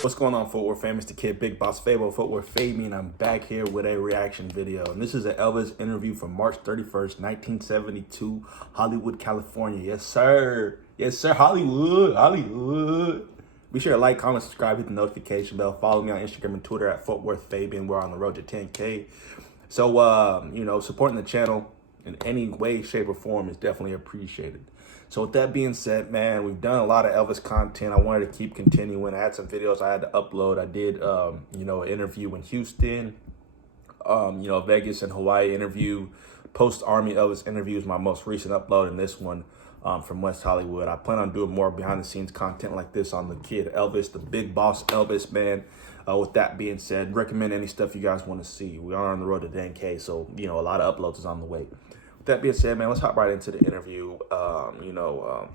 What's going on, Footwear fam? It's the kid, Big Boss Fabo, Footwear Fabian. I'm back here with a reaction video. And this is an Elvis interview from March 31st, 1972, Hollywood, California. Yes, sir. Yes, sir. Hollywood. Hollywood. Be sure to like, comment, subscribe, hit the notification bell. Follow me on Instagram and Twitter at Footwear Fabian. We're on the road to 10K. So, supporting the channel in any way, shape, or form is definitely appreciated. So with that being said, man, we've done a lot of Elvis content. I wanted to keep continuing. I had some videos I had to upload. I did, an interview in Houston, Vegas and Hawaii interview. Post-Army Elvis interview is my most recent upload, and this one from West Hollywood. I plan on doing more behind-the-scenes content like this on the kid Elvis, the Big Boss Elvis, man. With that being said, recommend any stuff you guys want to see. We are on the road to 10K, so, a lot of uploads is on the way. That being said, man, let's hop right into the interview. We know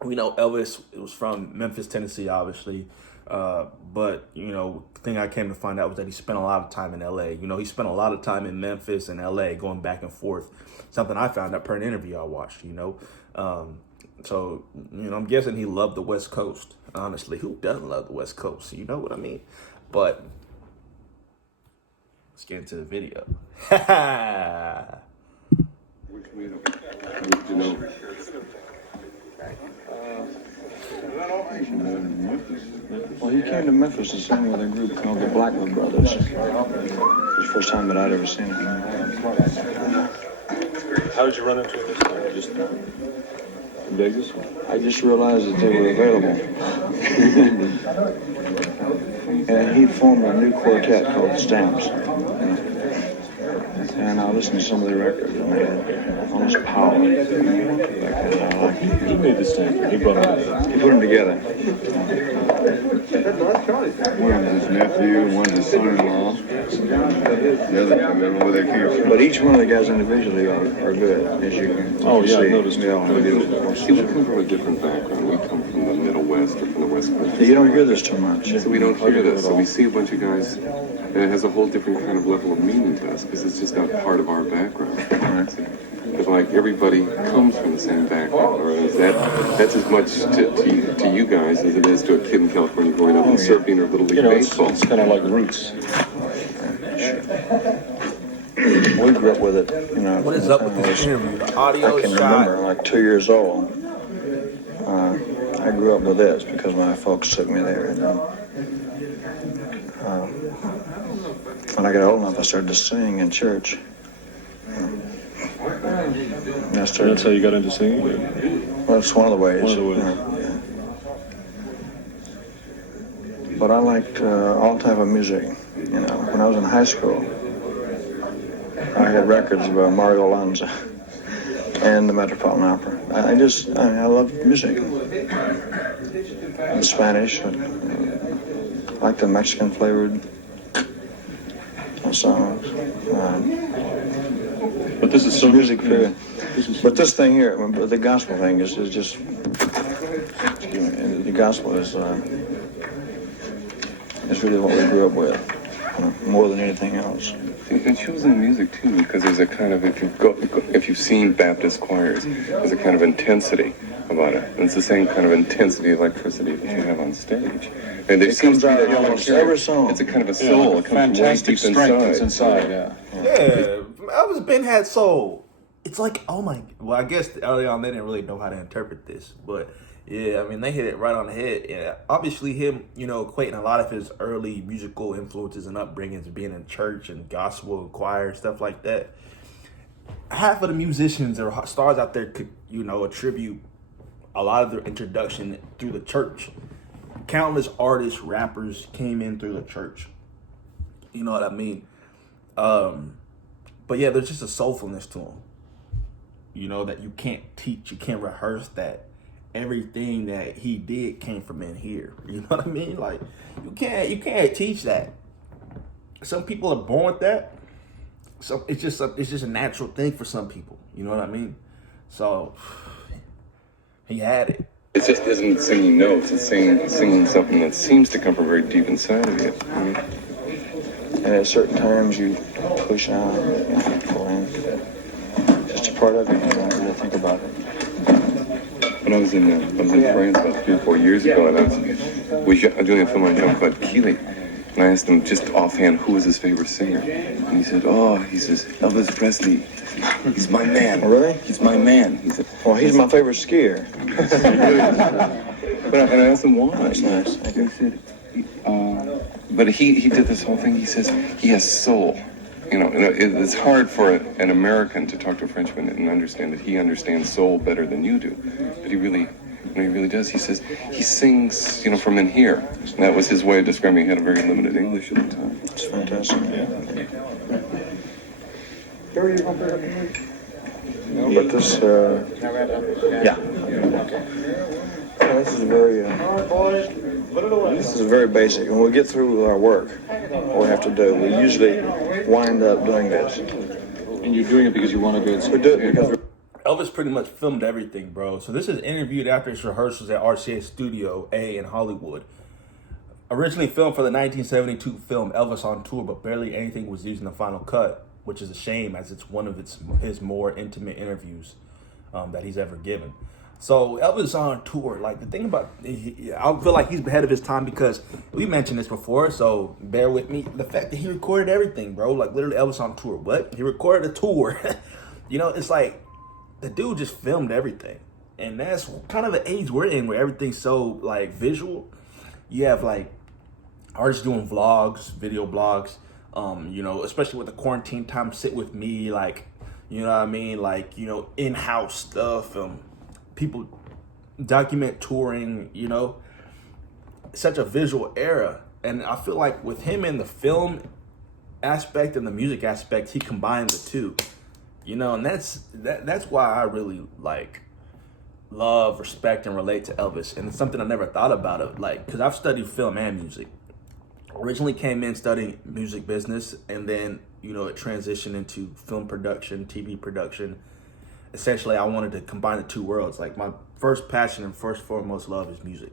Elvis, it was from Memphis, Tennessee, obviously. But the thing I came to find out was that he spent a lot of time in LA. He spent a lot of time in Memphis and LA going back and forth. Something I found out per an interview I watched, So, I'm guessing he loved the West Coast. Honestly, who doesn't love the West Coast? You know what I mean? But let's get into the video. Well, he came to Memphis to sing with a group called the Blackwood Brothers. It was the first time that I'd ever seen him. How did you run into this? Just in Vegas? I just realized that they were available. And he formed a new quartet called the Stamps. And I listened to some of the records, and they had all this power. He made this thing. He brought it together. He put them together. One is his nephew, one is his son-in-law. The other, I remember where they came from. But each one of the guys individually are good, as you can see. I noticed. Yeah, See, we come from a different background. We come from the Middle West or from the West Coast. you don't hear this too much. So we don't hear this. So we see a bunch of guys, and it has a whole different kind of level of meaning to us because it's just not part of our background. It's like everybody comes from the same background, or that's as much to you guys as it is to a kid in California growing up and surfing or Little League baseball. It's kind of like roots. We grew up with it, What is up with this interview? The audio I can shot. remember, like 2 years old. I grew up with this because my folks took me there. And when I got old enough, I started to sing in church. That's how you got into singing? Well, it's one of the ways. One of the ways. Yeah. But I liked all type of music. When I was in high school, I had records of Mario Lanza and the Metropolitan Opera. I love music. In Spanish, I like the Mexican flavored songs. But this is so music for. But this thing here, the gospel thing is just. The gospel is really what we grew up with, more than anything else. You can choose the music too, because there's a kind of, if you've seen Baptist choirs, there's a kind of intensity about it. And it's the same kind of intensity, electricity that you have on stage. And there seems to be that almost every song. It's a kind of a soul. Like it comes way deep inside. Yeah. Elvis Ben had soul. It's like, well, I guess early on they didn't really know how to interpret this, but yeah, they hit it right on the head. Yeah, obviously him, equating a lot of his early musical influences and upbringings, being in church and gospel and choir, stuff like that. Half of the musicians or stars out there could, attribute a lot of their introduction through the church. Countless artists, rappers came in through the church. You know what I mean? But yeah, there's just a soulfulness to him. That you can't teach, you can't rehearse that. Everything that he did came from in here. You know what I mean? Like you can't teach that. Some people are born with that. So it's just a natural thing for some people. You know what I mean? So he had it. It just isn't singing notes. It's singing something that seems to come from very deep inside of you. And at certain times you push on, pull in. Just a part of it. You don't really think about it. when I was in France about 3 or 4 years ago, and I was doing a film on Jean-Claude Keeley, and I asked him just offhand who was his favorite singer, and he said, Elvis Presley. He's my man. Oh, really? He's my man. He said, Well, he's my favorite skier. and I asked him why. That's nice. Thank you. He said, but he did this whole thing. He says he has soul. You know, it's hard for an American to talk to a Frenchman and understand that he understands soul better than you do. But he really does. He says he sings, from in here. And that was his way of describing. He had a very limited English at the time. It's fantastic. No, but this, this is very basic. When we get through our work, what we have to do, we usually wind up doing this. And you're doing it because you want to go. We do it because Elvis pretty much filmed everything, bro. So this is interviewed after his rehearsals at RCA Studio A in Hollywood. Originally filmed for the 1972 film Elvis on Tour, but barely anything was used in the final cut, which is a shame as it's one of his more intimate interviews that he's ever given. So Elvis on tour, like the thing about, I feel like he's ahead of his time because we mentioned this before, so bear with me. The fact that he recorded everything, bro, like literally Elvis on tour. What? He recorded a tour. It's like the dude just filmed everything. And that's kind of the age we're in where everything's so like visual. You have like artists doing vlogs, video blogs, especially with the quarantine time, sit with me, like, you know what I mean? Like, in-house stuff, people document touring, such a visual era. And I feel like with him in the film aspect and the music aspect, he combined the two, and that's why I really like love, respect, and relate to Elvis. And it's something I never thought about it, like, because I've studied film and music. Originally came in studying music business, and then, it transitioned into film production, TV production. Essentially, I wanted to combine the two worlds. Like, my first passion and first foremost love is music.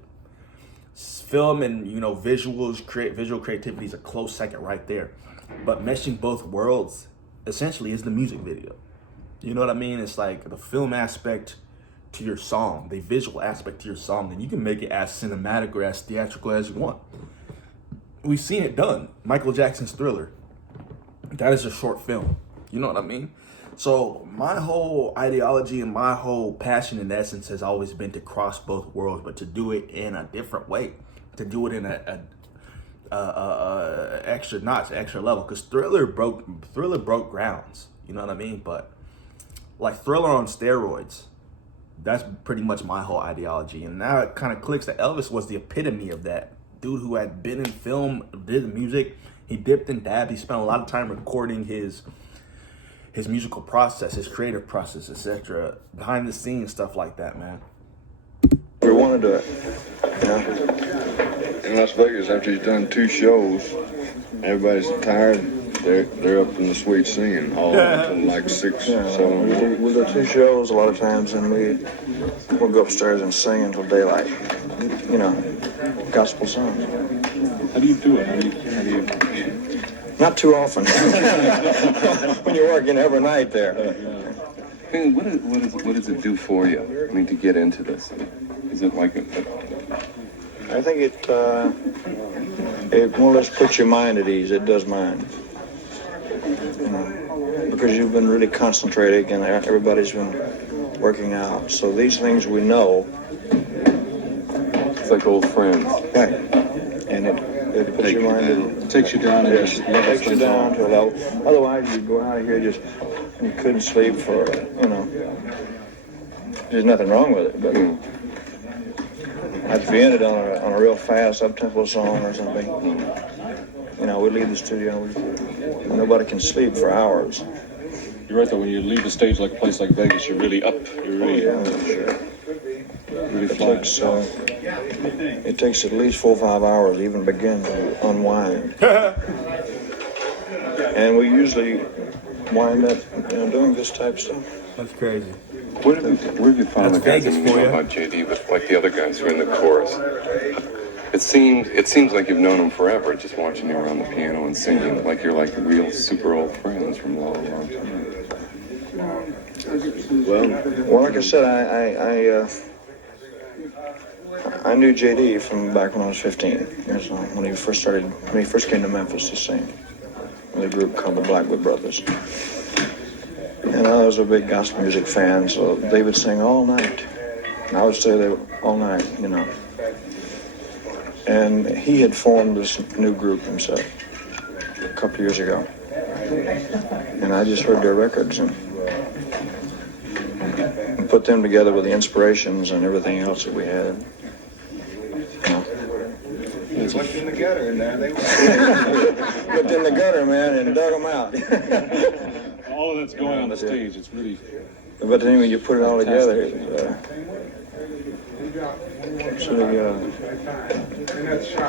Film and, visuals, visual creativity is a close second right there. But meshing both worlds, essentially, is the music video. You know what I mean? It's like the film aspect to your song, the visual aspect to your song, and you can make it as cinematic or as theatrical as you want. We've seen it done. Michael Jackson's Thriller. That is a short film. You know what I mean? So my whole ideology and my whole passion in essence has always been to cross both worlds, but to do it in a different way, to do it in a extra notch, extra level. Because Thriller broke grounds. You know what I mean? But like Thriller on steroids, that's pretty much my whole ideology. And now it kind of clicks that Elvis was the epitome of that. Dude who had been in film, did music, he dipped and dabbed. He spent a lot of time recording his musical process, his creative process, etc., behind the scenes stuff like that, man. we want to do it. In Las Vegas, after he's done 2 shows, everybody's tired. They're up in the suite singing all until like 6, Yeah, 7 o'clock. we'll do 2 shows a lot of times, and we'll go upstairs and sing until daylight. Gospel songs. How do you do it? How do you... Not too often. When you're working every night there. I mean, what does it do for you? I mean, to get into this, is it like I think it more or less puts your mind at ease. It does mine. Because you've been really concentrating and everybody's been working out. So these things we know. It's like old friends. Right. And it puts your mind at ease. It takes you down. It takes you down to a level. Otherwise, you'd go out of here just, you couldn't sleep for, there's nothing wrong with it. But if you ended on a real fast up-tempo song or something, we leave the studio and nobody can sleep for hours. You're right, though. When you leave the stage like a place like Vegas, you're really up. You're really, Sure. really flying. It takes at least 4 or 5 hours to even begin to unwind. And we usually wind up doing this type of stuff. That's crazy. Where have you found the That's guys Vegas that you for know ya. about JD, but like the other guys who are in the chorus? It seems like you've known them forever, just watching you around the piano and singing, like you're like real super old friends from a long, long time. Well, like I said, I knew JD from back when I was 15. When he first came to Memphis to sing with a group called the Blackwood Brothers. And I was a big gospel music fan, so they would sing all night. And I would stay there all night, you know. And he had formed this new group himself a couple years ago. And I just heard their records and put them together with the inspirations and everything else that we had. You know. It's looked in the gutter now. They Looked in the gutter, man, and dug them out. All of that's going on the stage. It's really. But then when you put it all together, it's really,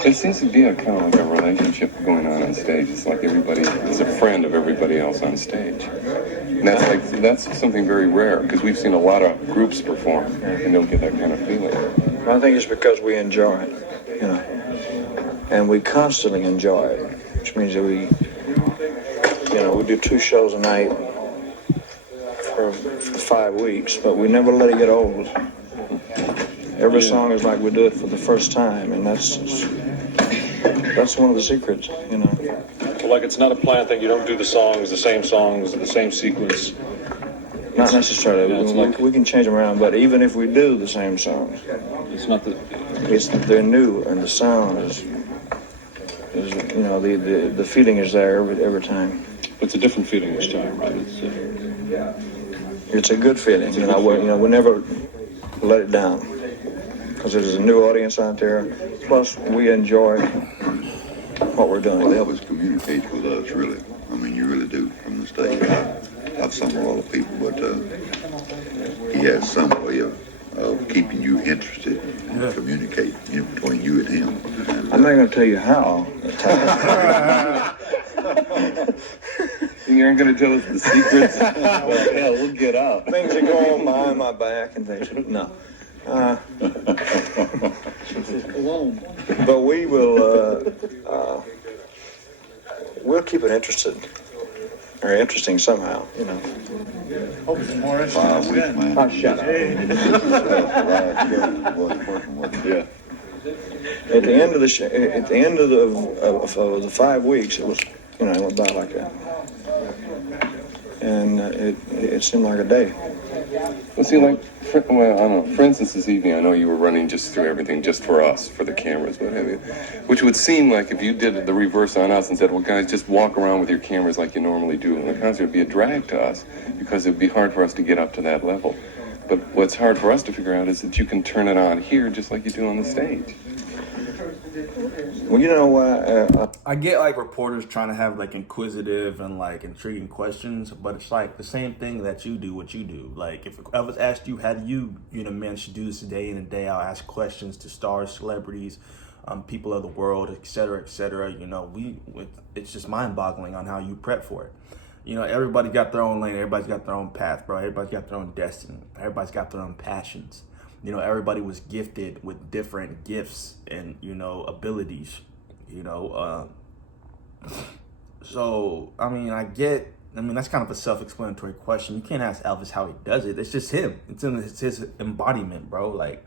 There seems to be a kind of like a relationship going on stage. It's like everybody is a friend of everybody else on stage. And that's something very rare, because we've seen a lot of groups perform and don't get that kind of feeling. I think it's because we enjoy it, you know, and we constantly enjoy it, which means that we do 2 shows a night for 5 weeks, but we never let it get old. Every song is like we do it for the first time, and that's one of the secrets, you know. Well, like it's not a planned thing. You don't do the same songs, the same sequence. Not necessarily. Yeah, we can change them around, but even if we do the same songs, It's not the. they're new, and the sound is you know, the feeling is there every time. It's a different feeling each time, right? It's a good feeling. We never let it down, because there's a new audience out there. Plus, we enjoy what we're doing. Well, Elvis communicates with us, really. I mean, you really do from the stage. I've sung with all the people, but he has some way of keeping you interested and communicating between you and him. I'm not going to tell you how. You aren't going to tell us the secrets? Well, yeah, we'll get out. Things that go on behind my back and things. No. But we will. We'll keep it interesting somehow, you know. hope it's more 5 weeks, man. Oh, shut up. Yeah. At the end of the 5 weeks, it was, it went by like that, and it seemed like a day. Well, see, I don't know. For instance, this evening, I know you were running just through everything just for us, for the cameras, what have you. Which would seem like if you did the reverse on us and said, well, guys, just walk around with your cameras like you normally do in the concert, it would be a drag to us, because it would be hard for us to get up to that level. But what's hard for us to figure out is that you can turn it on here just like you do on the stage. Well, you know what? I get like reporters trying to have like inquisitive and like intriguing questions, but it's like the same thing that you do what you do. Like if Elvis asked you, how do you manage to do this day in and day out, ask questions to stars, celebrities, people of the world, et cetera, it's just mind-boggling on how you prep for it. Everybody got their own lane, everybody's got their own path, bro. Everybody's got their own destiny. Everybody's got their own passions. Everybody was gifted with different gifts and, abilities, So, that's kind of a self-explanatory question. You can't ask Elvis how he does it. It's just him. It's his embodiment, bro. Like,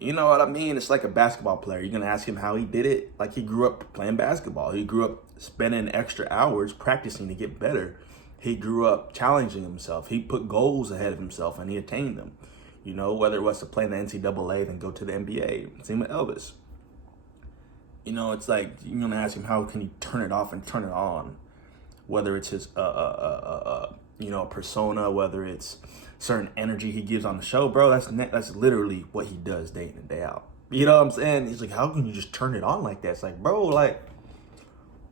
you know what I mean? It's like a basketball player. You're going to ask him how he did it? Like, he grew up playing basketball. He grew up spending extra hours practicing to get better. He grew up challenging himself. He put goals ahead of himself, and he attained them. Whether it was to play in the NCAA, then go to the NBA. Same with Elvis. It's like you're going to ask him how can he turn it off and turn it on. Whether it's his, persona, whether it's certain energy he gives on the show, bro, that's literally what he does day in and day out. You know what I'm saying? He's like, how can you just turn it on like that? It's like, bro, like,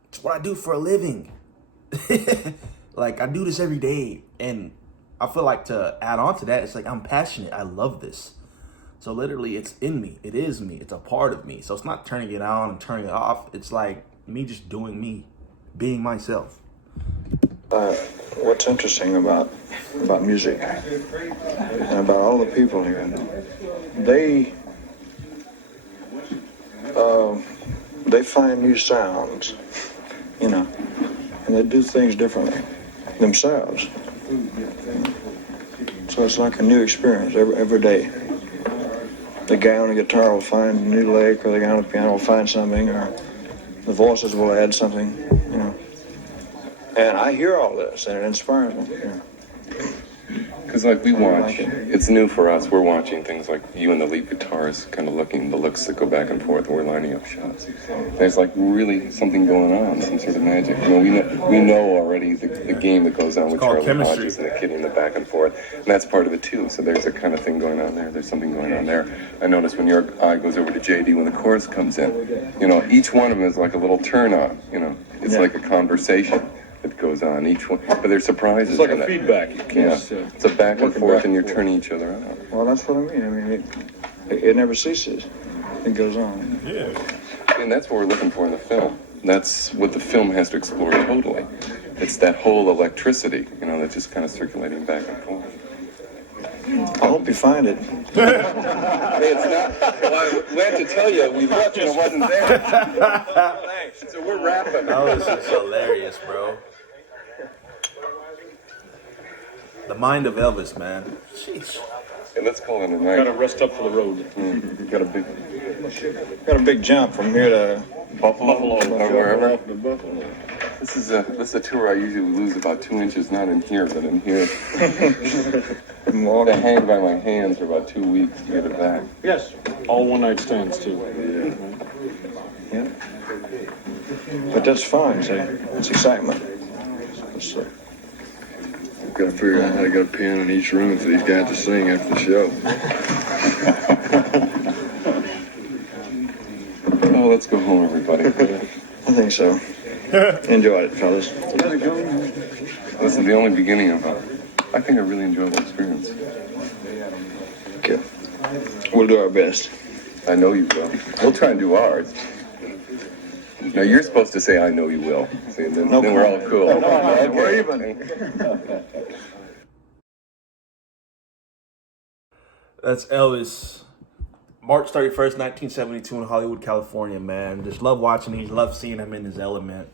it's what I do for a living. Like, I do this every day. And I feel like to add on to that, it's like, I'm passionate. I love this. So literally, it's in me. It is me. It's a part of me. So it's not turning it on and turning it off. It's like me just doing me, being myself. What's interesting about music and about all the people here, they find new sounds, and they do things differently themselves. So it's like a new experience every day. the guy on the guitar will find a new lick, or the guy on the piano will find something, or the voices will add something, you know. And I hear all this, and it inspires me. You know. Because like we watch, it's new for us. We're watching things like you and the lead guitarist kind of looking, the looks that go back and forth, and we're lining up shots. There's like really something going on, some sort of magic. You know, we know already the game that goes on with called Charlie chemistry. Hodges and the kid in the back and forth, and that's part of it too. So there's a kind of thing going on there. There's something going on there. I notice when your eye goes over to JD when the chorus comes in, you know, each one of them is like a little turn on. You know, it's like a conversation that goes on each one, but there's surprises. It's like in a it. feedback. It's a back and forth, and you're turning each other on. Well, that's what I mean. I mean, it never ceases. It goes on. Yeah. And that's what we're looking for in the film. That's what the film has to explore totally. It's that whole electricity, you know, that's just kind of circulating back and forth. I hope you find it. Hey, it's not. Well, we have to tell you, we looked and it wasn't there. Thanks. So we're wrapping. Elvis is hilarious, bro. The mind of Elvis, man. Sheesh. Hey, let's call it a night. Gotta rest up for the road. Got a big jump from here to Buffalo or wherever. Off to Buffalo. This is a tour I usually lose about 2 inches, not in here, but in here. I hang by my hands for about 2 weeks to get it back. Yes. All one-night stands, too. Yeah. But that's fun, see? It's excitement. It's, I've got to figure out how to get a piano in each room for these guys to sing after the show. Oh, let's go home, everybody. I think so. Enjoy it, fellas. This is the only beginning of I think a really enjoyable experience. Okay. We'll do our best. I know you will. We'll try and do ours. Now you're supposed to say, "I know you will." See, then we're all cool. No, we're even. That's Elvis. March 31st, 1972 in Hollywood, California, man. Just love watching him. Love seeing him in his element.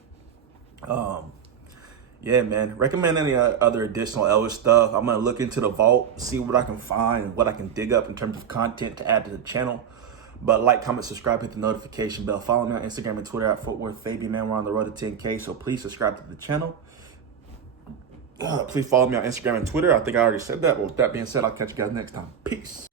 Yeah, man. Recommend any other additional Elvis stuff. I'm going to look into the vault, see what I can find, what I can dig up in terms of content to add to the channel. But like, comment, subscribe, hit the notification bell. Follow me on Instagram and Twitter at Footworth Fabian, man. We're on the road to 10K, so please subscribe to the channel. Please follow me on Instagram and Twitter. I think I already said that. But with that being said, I'll catch you guys next time. Peace.